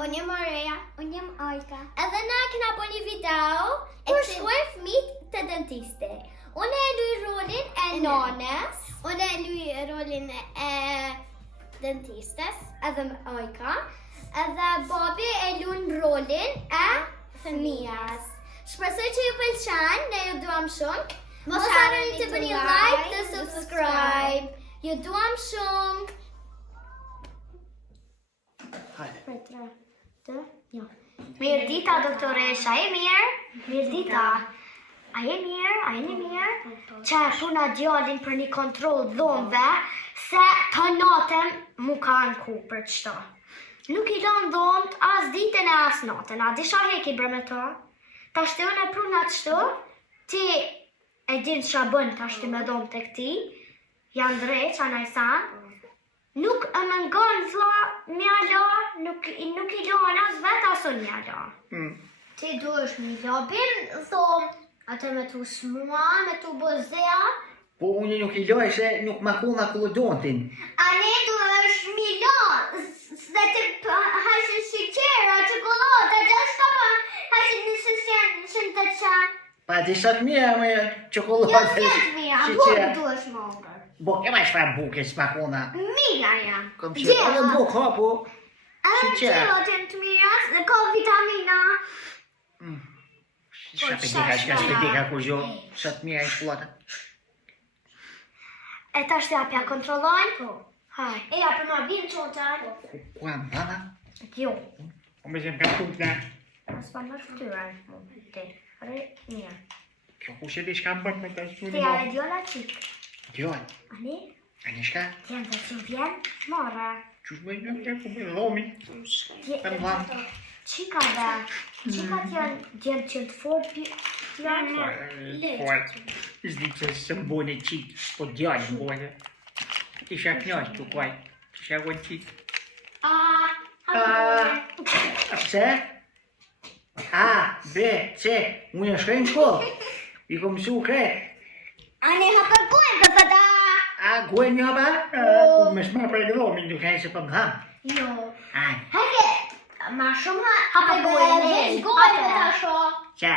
Unë jam Maria. Unë jam Ajka. Edhe na kena bo një video e shkojmë fëmijët të dentiste. Unë e luaj rolin e nonës. Unë e luaj rolin e dentistes, edhe Ajka. Edhe Bobi e luan rolin e fëmijës. Shpresoj që ju pëlqen, ne ju duam shumë. Mos harroni të bëni like dhe subscribe. Ju duam shumë. Mirë dita, doktoresha, e mirë? Mirë dita. A je mirë? A jeni mirë? Që e puna djallin për një kontrol dhomëve, se të natën mu ka në ku për qëta. Nuk i donë dhomët as ditën e as natën, a disha heki bre me ta? Ta shte unë e pruna të shtu, ti e din që bën ta shte me dhomë të këti, janë drejt, që anajsan, nuk e më ngon vla mjalla, nuk i lona as vet aso mjalla. Ti duhesh mi lobin, thom, atë me tu smua, me tu bozea. Po unë nuk i loj se nuk ma kuna kullodontin. A ne duhesh mi lo, se të hashin shiqera, qokolata, gjashka pa hashin në shën të qanë. Pa ti shatë mija me qokolata. Jo s'jetë mija, buk duhesh më ongër. Buk, e ma shfa buke s'ma kuna. Mira jam. Kom që edhe buk hapo. Gjela të miras, dhe ka vitamina. Shatë shka shpedika ku gjo, shatë mija e shkullata. E ta shte apja kontrollojnë? Po. Haj. E ja për ma bim qotar. Kua mëna? Jo. O me zem ka tukna. As pa në shkëtyrën. Te. Re, mirë. Kjo ku që di shka më bët me të shtu Te are djolla qik. Djolla? Ani? Ani shka? Tjenë të që vjen, mora. Qush me një kjo ku me dhomi? Për më dhamë. Qika dhe. Qika tjenë që të fort janë. Fort. Zdi që së më bone qitë, po djallë më bone. Isha knjallë të kuaj. Isha gënë qitë. Pse? A, B, C, unë e shkojnë shkollë. I kom mësu kretë. Ani hapër gojnë për fëta. A, gojnë një hapa? Po me shma për e gëdhomi, nuk e se për më dhamë. Jo. Ani. Heke, ma shumë hapër gojnë, veç gojnë për ta sho. Qe?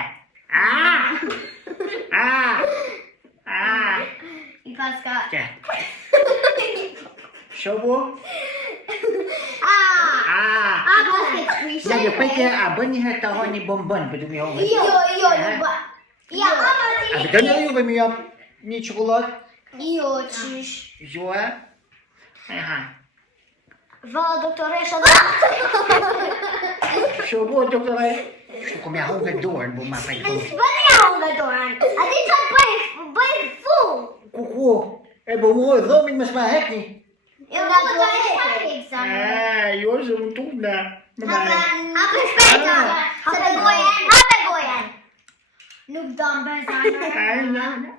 I paska. Qe? Shobu? A paske të krishe. Në gjë pëjtë, a bën një herë të ahoj një bombën, për du mi hongë. Jo, nuk ba. Ja, ama A ti. për dënë juve mi jam një qokolatë? Jo, qish. Jo, e? E ha. Va, doktoresha dhe. Shobu, doktore? Shtu kom ja hongë dorën, bu ma për i hongë. Bëni ja unë dorën. A ti që bëj full. Kuku, e bu mu e dhomin më shma hekni. Jo, nga do e heksa. Jo, se më tukna. Hapë shpejta. Hapë gojen. Nuk do më bezanë.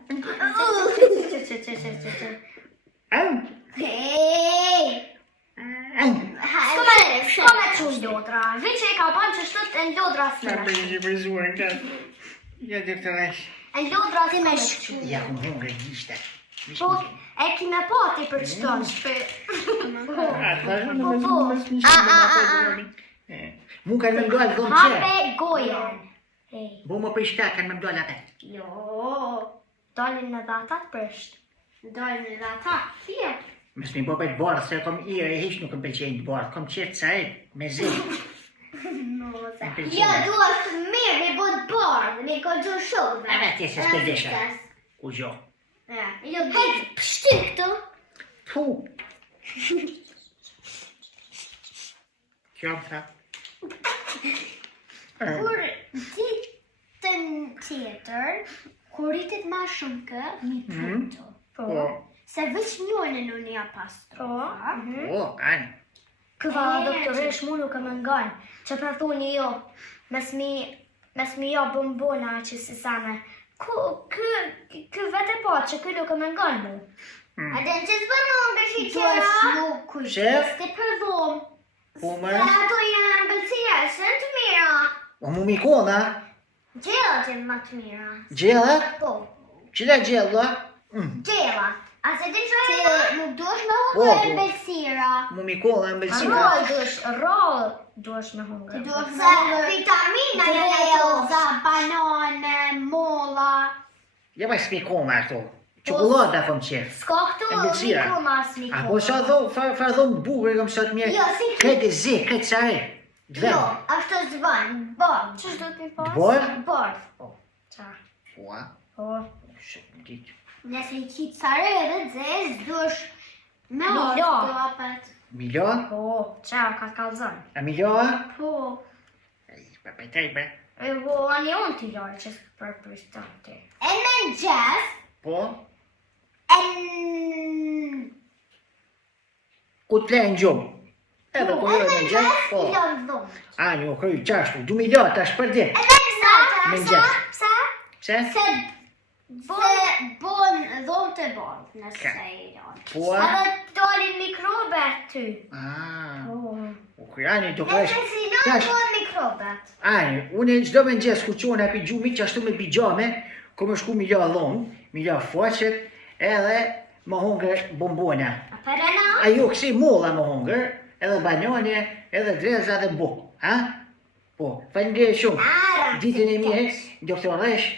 Hej. Shko me qush lodra. Vi që i ka banë që shtët e në lodra Sa për së një përzuar në ka. Ja, doktoresh. E në lodra Ti së me me shku. Ja, unë hongë e gjishtë. Po, e kime pati për qëton shpet. Mu kanë më mdojnë dhëmë që. Hape gojen. Bu më për shta kanë më mdojnë atë. Jo, dalin në dhatat përshtë. Dojnë në ata. Fje. Mes mi bo për bardhë, se kom i e hish nuk më pëlqenjë të bardhë. Kom qeftë sa e, me zi. Jo, duhet mirë, mi bot bardh, mi ko gjo shumë. A me tje se s'pe desha. Ku gjo. Jo, hek, pështy këtu. Fu. Kjo më tha. Kur ditën tjetër, kur rritet ma shumë kë, mi puto. Po. Se vëq njën e në një pastro. Po, anë. Këva doktoresh mu nuk e më nganë. Që për thuni jo, mes mi jo bombona që si sane. Kë vete po që kë nuk e më nganë mu. A den që s'bën nga shi qera? Nuk kujtës të përdhom. Po Se më. ato janë bëlcija, shën të mira. O mu mi kona. Gjellat janë më të mira. Gjella? Po, Qila gjella? gjellat. A se din çfarë? Ti nuk duhesh me Po, hongër po. embelsira. Mu mi kolla embelsira. Roll duhesh me hongër. Ti duhesh me Se hongër vitamina janë ato. drelza, banane, molla. Ja ma spikoma ato. Çokolada kom qef. S'ka këtu Embelsira. miku mas miku. A po sa tho, fa thon bukur kam sot mirë. Jo, si Këtë zi, këtë sare. Jo, ashtu zvan, bom. Ç'është do të më pas? Bor? Bor. Po. Ça. Ua, Po. dit. Nëse i qit sare edhe zez, duhesh me Milo. orë apet. Miljo? Po. Ça ka kallzon. A miljo? Po. Pa taj be. E po ani on ti lor që për pristante. E me gjes, Po? en... Ku të lejnë gjumë? Edhe ku jore në gjemë? Po. Lënë dhomë. A, një kërë qashtu, 2 miljo tash për dit. Me gjemë. Pse? Pse? Se bon dhomë të bon, nëse i lënë. Po? Edhe dolin mikrobe ty. A, Po. u kërani të Nëse kërësh. si lor dolin mikrobet. Ani, unë çdo mëngjes ku qona pi gjumit që ashtu me pijame, ku më shku miljo dhomë, miljo foqet, edhe më hongër bombona. A perena? Ajo kësi molla më hongër, edhe banane, edhe dreza dhe buk, ha? Po, faleminderit shumë. Ditën e mirë, doktor Resh,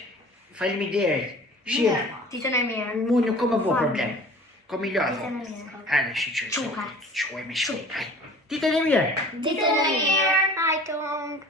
faleminderit. Shirë, Ditën e mirë. mu nuk kam më bo problem. Kom miljo Ditën e dhomë. mirë. Hajde, shqy, Quka. shkuaj me shkuj. Hajde. Ditën e mirë. Ditën e mirë. Hajtong.